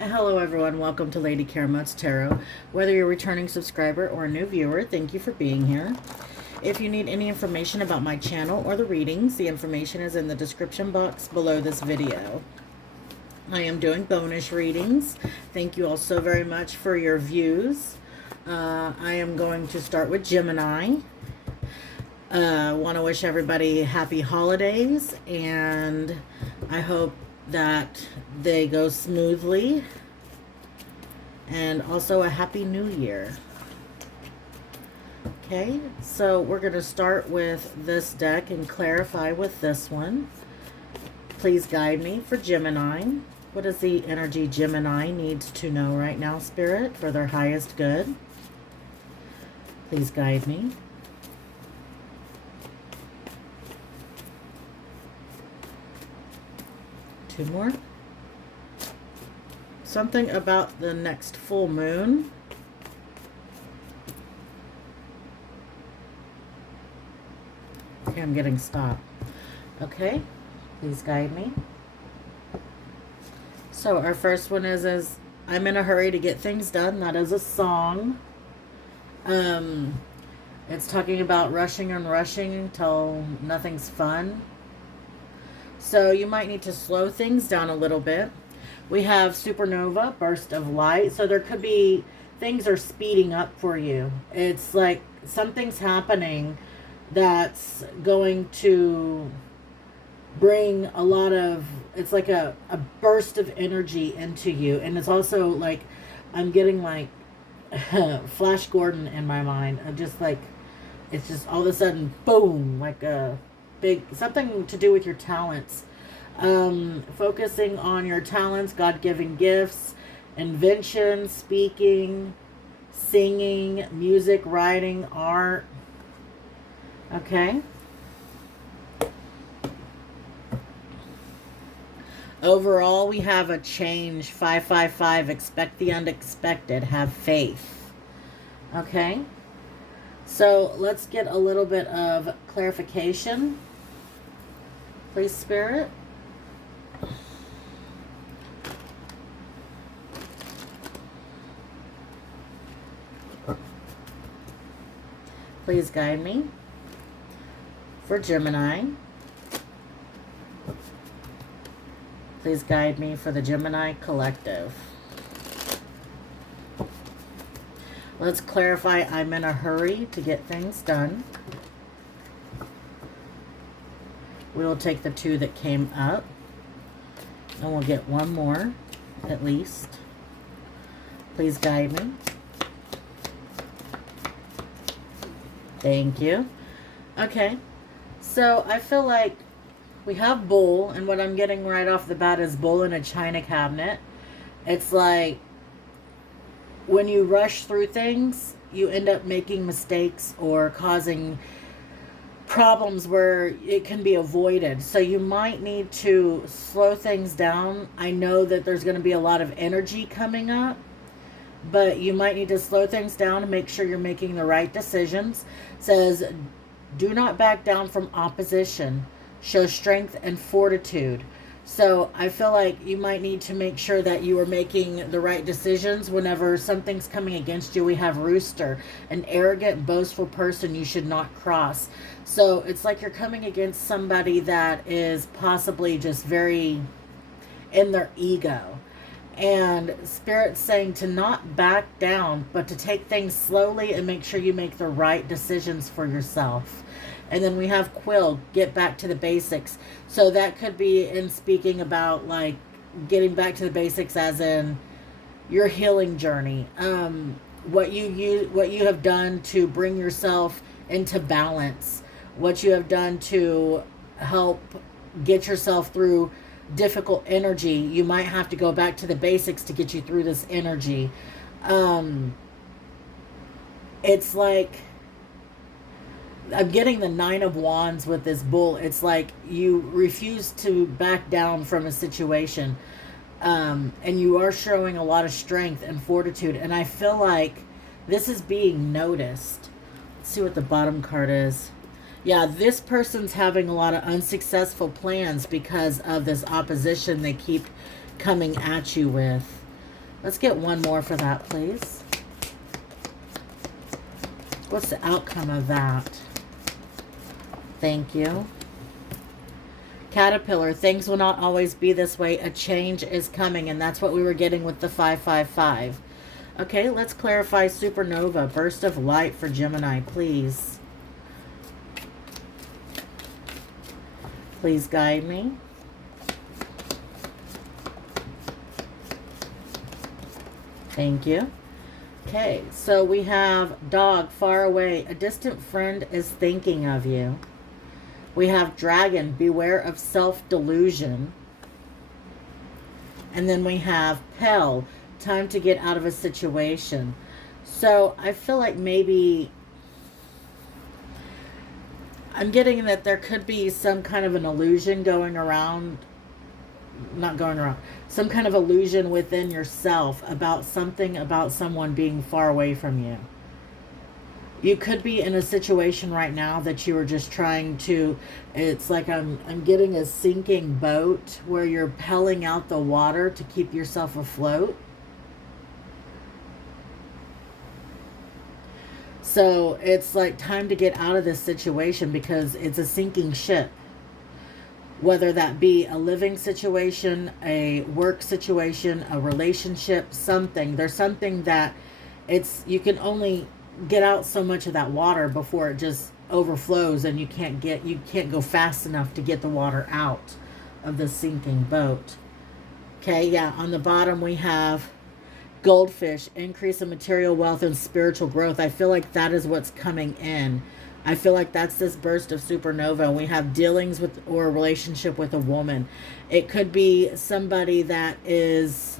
Hello everyone, welcome to Lady Karamote's Tarot. Whether you're a returning subscriber or a new viewer, thank you for being here. If you need any information about my channel or the readings, the information is in the description box below this video. I am doing bonus readings. Thank you all so very much for your views. I am going to start with Gemini. Want to wish everybody happy holidays, and I hope that they go smoothly, and also a happy new year. Okay, so we're going to start with this deck and clarify with this one. Please guide me for Gemini. What is the energy Gemini needs to know right now, Spirit, for their highest good? Please guide me. Two more. Something about the next full moon. Okay, I'm getting stopped. Okay, please guide me. So our first one is I'm in a hurry to get things done. That is a song. It's talking about rushing and rushing until nothing's fun. So you might need to slow things down a little bit. We have supernova, burst of light. So there could be things are speeding up for you. It's like something's happening that's going to bring a lot of, it's like a burst of energy into you. And it's also like, I'm getting like Flash Gordon in my mind. I'm just like, it's just all of a sudden, boom, like a big, something to do with your talents. Focusing on your talents, God-given gifts, invention, speaking, singing, music, writing, art. Okay. Overall, we have a change. 555. Expect the unexpected. Have faith. Okay. So let's get a little bit of clarification. Please, Spirit. Please guide me for Gemini. Please guide me for the Gemini collective. Let's clarify, I'm in a hurry to get things done. We will take the two that came up, and we'll get one more at least. Please guide me. Thank you. Okay, so I feel like we have bowl, and what I'm getting right off the bat is bowl in a china cabinet. It's like when you rush through things, you end up making mistakes or causing problems where it can be avoided. So you might need to slow things down. I know that there's going to be a lot of energy coming up, but you might need to slow things down and make sure you're making the right decisions. It says, do not back down from opposition. Show strength and fortitude. So I feel like you might need to make sure that you are making the right decisions whenever something's coming against you. We have rooster, an arrogant, boastful person you should not cross. So it's like you're coming against somebody that is possibly just very in their ego. And Spirit's saying to not back down, but to take things slowly and make sure you make the right decisions for yourself. And then we have Quill, get back to the basics. So that could be in speaking about like getting back to the basics as in your healing journey. What you have done to bring yourself into balance. What you have done to help get yourself through difficult energy. You might have to go back to the basics to get you through this energy. It's like I'm getting the 9 of Wands with this bull. It's like you refuse to back down from a situation. And you are showing a lot of strength and fortitude. And I feel like this is being noticed. Let's see what the bottom card is. Yeah, this person's having a lot of unsuccessful plans because of this opposition they keep coming at you with. Let's get one more for that, please. What's the outcome of that? Thank you. Caterpillar, things will not always be this way. A change is coming, and that's what we were getting with the 555. Okay, let's clarify supernova, burst of light for Gemini, please. Please guide me. Thank you. Okay, so we have dog, far away. A distant friend is thinking of you. We have dragon, beware of self-delusion. And then we have Pell, time to get out of a situation. So I feel like maybe I'm getting that there could be some kind of an illusion going around, not going around, some kind of illusion within yourself about something, about someone being far away from you. You could be in a situation right now that you are just trying to, it's like I'm getting a sinking boat where you're pelling out the water to keep yourself afloat. So it's like time to get out of this situation because it's a sinking ship. Whether that be a living situation, a work situation, a relationship, something. There's something that you can only get out so much of that water before it just overflows and you can't go fast enough to get the water out of the sinking boat. Okay, yeah, on the bottom we have goldfish, increase in material wealth and spiritual growth. I feel like that is what's coming in. I feel like that's this burst of supernova. We have dealings with or a relationship with a woman. It could be somebody that is,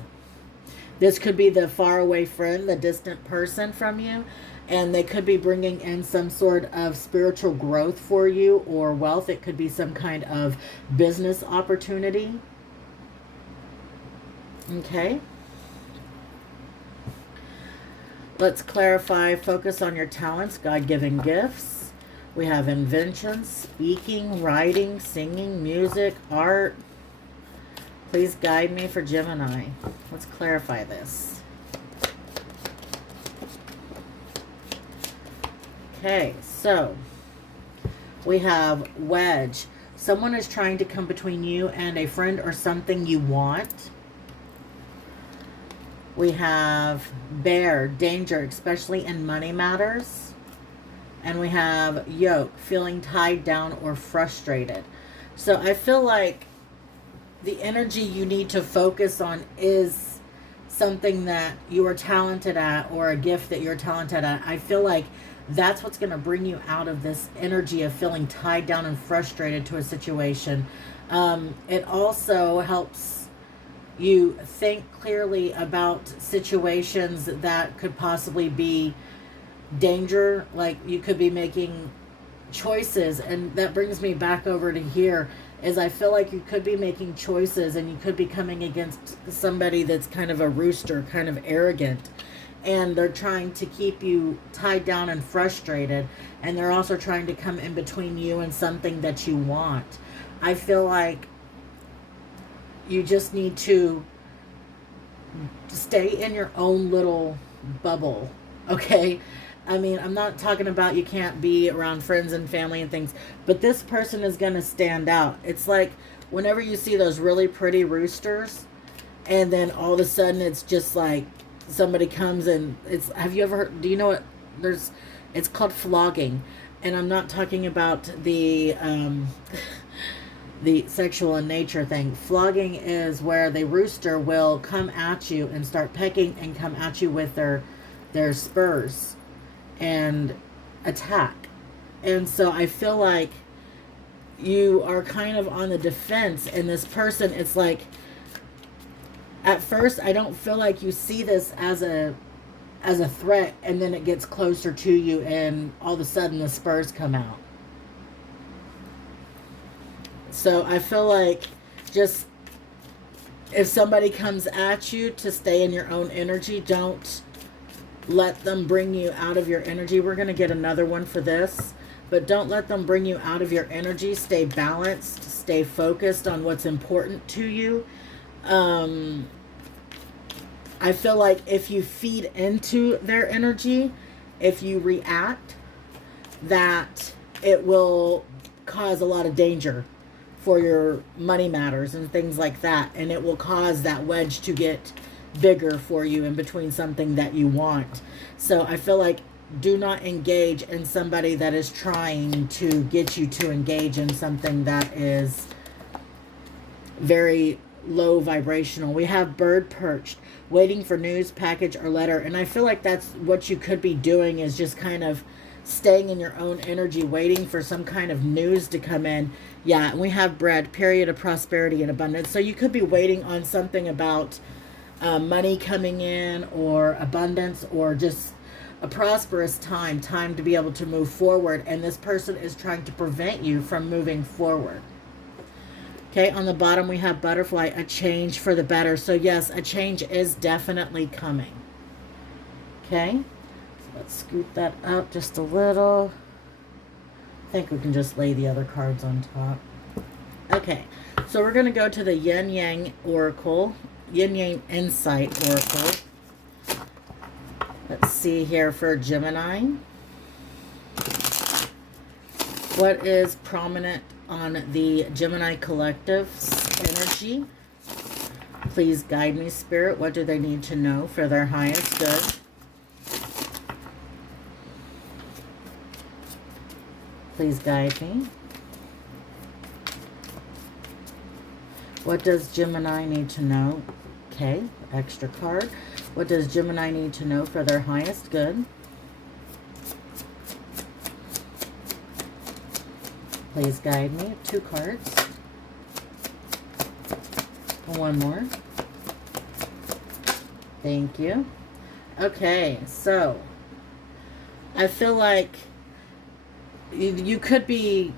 this could be the faraway friend, the distant person from you, and they could be bringing in some sort of spiritual growth for you or wealth. It could be some kind of business opportunity. Okay. Let's clarify, focus on your talents, God-given gifts. We have inventions, speaking, writing, singing, music, art. Please guide me for Gemini. Let's clarify this. Okay, so we have wedge. Someone is trying to come between you and a friend or something you want. We have bear, danger, especially in money matters. And we have yoke, feeling tied down or frustrated. So I feel like the energy you need to focus on is something that you are talented at or a gift that you're talented at. I feel like that's what's going to bring you out of this energy of feeling tied down and frustrated to a situation. It also helps you think clearly about situations that could possibly be danger, like you could be making choices, and that brings me back over to here is I feel like you could be making choices and you could be coming against somebody that's kind of a rooster, kind of arrogant, and they're trying to keep you tied down and frustrated, and they're also trying to come in between you and something that you want. I feel like you just need to stay in your own little bubble, okay? I mean, I'm not talking about you can't be around friends and family and things, but this person is going to stand out. It's like whenever you see those really pretty roosters, and then all of a sudden it's just like somebody comes and it's, have you ever heard, do you know what, it's called flogging. And I'm not talking about the sexual in nature thing. Flogging is where the rooster will come at you and start pecking and come at you with their spurs and attack. And so I feel like you are kind of on the defense, and this person, it's like at first I don't feel like you see this as a threat, and then it gets closer to you and all of a sudden the spurs come out. So I feel like just if somebody comes at you, to stay in your own energy. Don't let them bring you out of your energy. We're going to get another one for this, but don't let them bring you out of your energy. Stay balanced, stay focused on what's important to you. I feel like if you feed into their energy, if you react, that it will cause a lot of danger for your money matters and things like that. And it will cause that wedge to get bigger for you in between something that you want. So I feel like do not engage in somebody that is trying to get you to engage in something that is very low vibrational. We have bird perched, waiting for news, package, or letter. And I feel like that's what you could be doing, is just kind of staying in your own energy, waiting for some kind of news to come in. Yeah, and we have bread, period of prosperity and abundance. So you could be waiting on something about money coming in, or abundance, or just a prosperous time to be able to move forward. And this person is trying to prevent you from moving forward. Okay, on the bottom we have butterfly, a change for the better. So yes, a change is definitely coming. Okay, so let's scoot that up just a little. I think we can just lay the other cards on top. Okay, so we're going to go to the Yin Yang Oracle, Yin Yang Insight Oracle. Let's see here for Gemini. What is prominent on the Gemini collective's energy? Please guide me, Spirit. What do they need to know for their highest good? Please guide me. What does Gemini need to know? Okay, extra card. What does Gemini need to know for their highest good? Please guide me. 2 cards. One more. Thank you. Okay, so I feel like you could be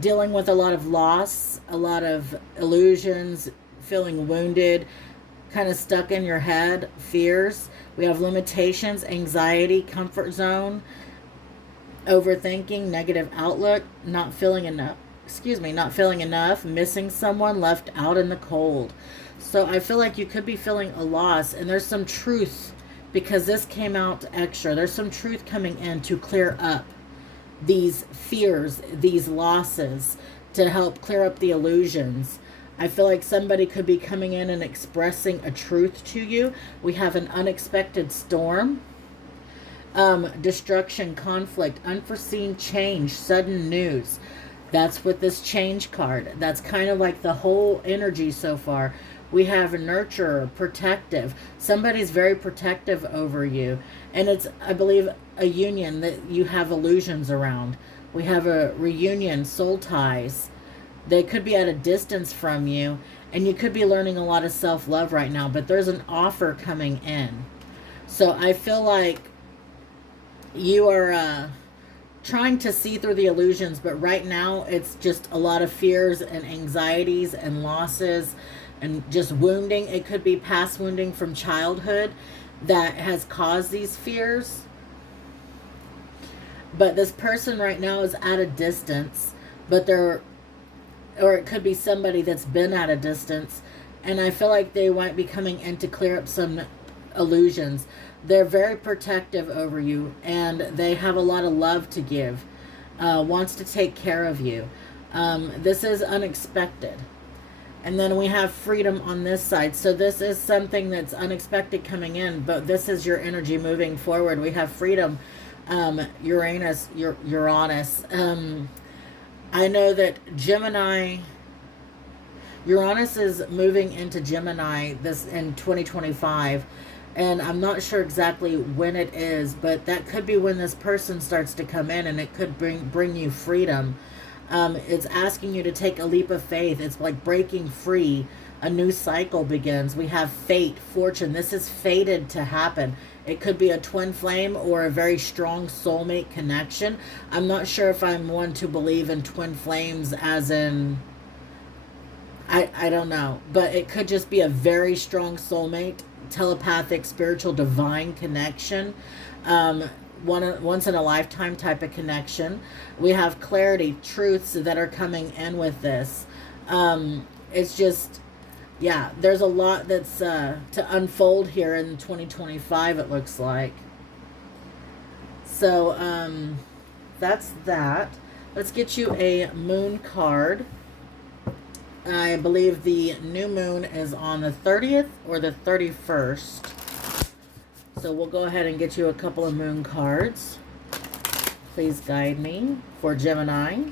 dealing with a lot of loss, a lot of illusions, feeling wounded, kind of stuck in your head, fears. We have limitations, anxiety, comfort zone, overthinking, negative outlook, not feeling enough, missing someone, left out in the cold. So I feel like you could be feeling a loss, and there's some truth, because this came out extra. There's some truth coming in to clear up these fears, these losses, to help clear up the illusions. I feel like somebody could be coming in and expressing a truth to you. We have an unexpected storm, destruction, conflict, unforeseen change, sudden news. That's with this change card. That's kind of like the whole energy so far. We have a nurturer, protective. Somebody's very protective over you. And it's, I believe, a union that you have illusions around. We have a reunion, soul ties. They could be at a distance from you, and you could be learning a lot of self-love right now, but there's an offer coming in. So I feel like you are trying to see through the illusions, but right now it's just a lot of fears and anxieties and losses and just wounding. It could be past wounding from childhood that has caused these fears. But this person right now is at a distance, but they're, or it could be somebody that's been at a distance, and I feel like they might be coming in to clear up some illusions. They're very protective over you, and they have a lot of love to give, wants to take care of you. This is unexpected. And then we have freedom on this side. So this is something that's unexpected coming in, but this is your energy moving forward. We have freedom, Uranus. I know that Gemini, Uranus is moving into Gemini this in 2025. And I'm not sure exactly when it is, but that could be when this person starts to come in, and it could bring you freedom. It's asking you to take a leap of faith. It's like breaking free. A new cycle begins. We have fate, fortune. This is fated to happen. It could be a twin flame or a very strong soulmate connection. I'm not sure if I'm one to believe in twin flames as in, I don't know. But it could just be a very strong soulmate, telepathic, spiritual, divine connection. Once in a lifetime type of connection. We have clarity, truths that are coming in with this. It's just Yeah, there's a lot that's to unfold here in 2025, it looks like. So, that's that. Let's get you a moon card. I believe the new moon is on the 30th or the 31st. So we'll go ahead and get you a couple of moon cards. Please guide me for Gemini.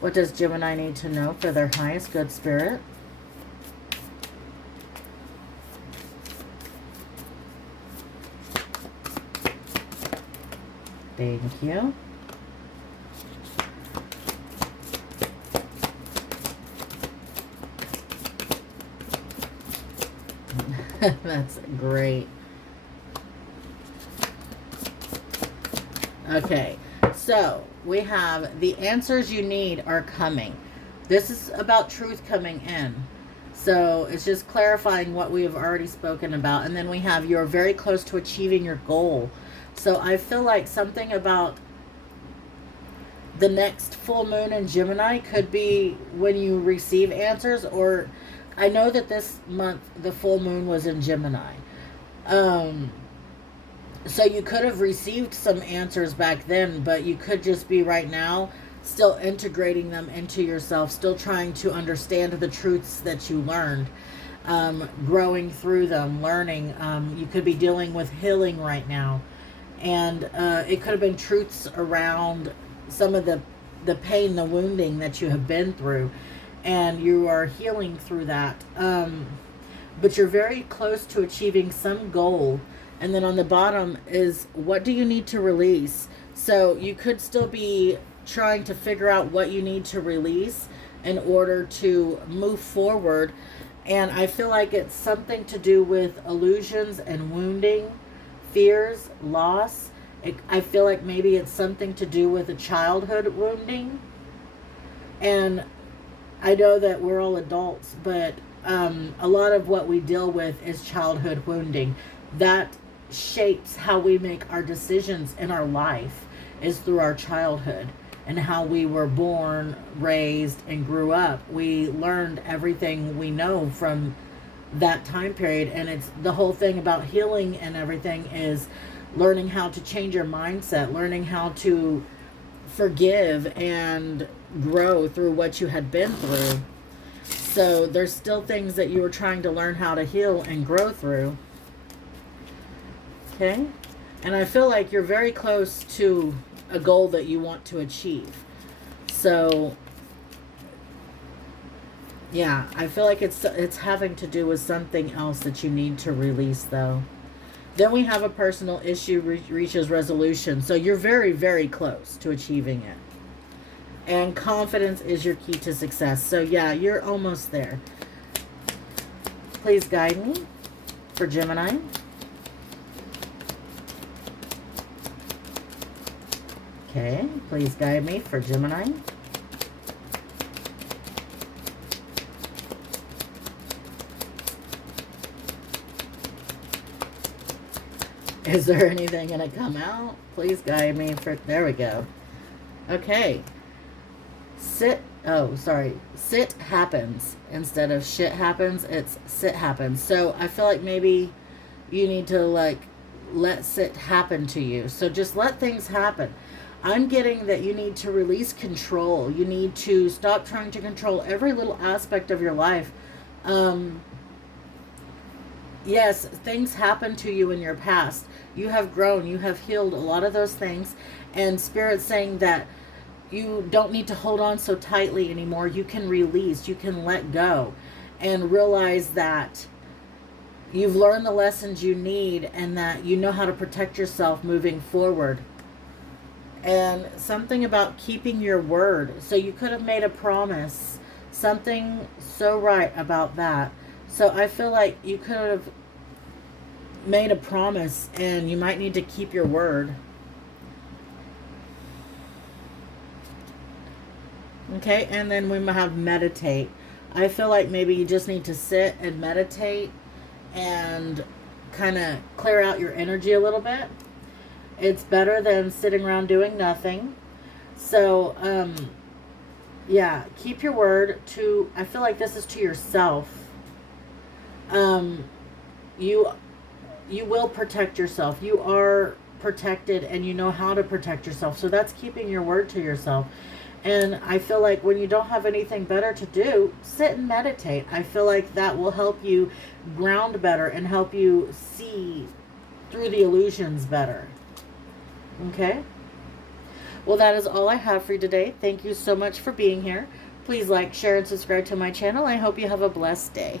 What does Gemini need to know for their highest good spirit? Thank you. That's great. Okay, so we have the answers you need are coming. This is about truth coming in. So it's just clarifying what we have already spoken about. And then we have you're very close to achieving your goal. So I feel like something about the next full moon in Gemini could be when you receive answers, or I know that this month the full moon was in Gemini. So you could have received some answers back then, but you could just be right now still integrating them into yourself, still trying to understand the truths that you learned, growing through them, learning. You could be dealing with healing right now. And it could have been truths around some of the pain, the wounding that you have been through. And you are healing through that. But you're very close to achieving some goal. And then on the bottom is, what do you need to release? So you could still be trying to figure out what you need to release in order to move forward. And I feel like it's something to do with illusions and wounding, fears, loss. I feel like maybe it's something to do with a childhood wounding. And I know that we're all adults, but a lot of what we deal with is childhood wounding. That shapes how we make our decisions in our life, is through our childhood and how we were born, raised, and grew up. We learned everything we know from that time period. And it's the whole thing about healing and everything is learning how to change your mindset, learning how to forgive and grow through what you had been through. So there's still things that you were trying to learn how to heal and grow through. Okay? And I feel like you're very close to a goal that you want to achieve. So yeah, I feel like it's having to do with something else that you need to release, though. Then we have a personal issue reaches resolution. So you're very, very close to achieving it. And confidence is your key to success. So yeah, you're almost there. Please guide me for Gemini. Okay, please guide me for Gemini. Is there anything going to come out? Please guide me for... There we go. Okay. Sit happens. Instead of shit happens, it's sit happens. So I feel like maybe you need to, like, let sit happen to you. So just let things happen. I'm getting that you need to release control. You need to stop trying to control every little aspect of your life. Yes, things happen to you in your past. You have grown. You have healed a lot of those things. And Spirit's saying that you don't need to hold on so tightly anymore. You can release. You can let go. And realize that you've learned the lessons you need and that you know how to protect yourself moving forward. And something about keeping your word. So you could have made a promise. Something so right about that. So I feel like you could have made a promise and you might need to keep your word. Okay, and then we have meditate. I feel like maybe you just need to sit and meditate and kind of clear out your energy a little bit. It's better than sitting around doing nothing. So Yeah, keep your word to, I feel like this is to yourself. You you will protect yourself. You are protected and you know how to protect yourself. So that's keeping your word to yourself. And I feel like when you don't have anything better to do, sit and meditate. I feel like that will help you ground better and help you see through the illusions better. Okay? Well, that is all I have for you today. Thank you so much for being here. Please like, share, and subscribe to my channel. I hope you have a blessed day.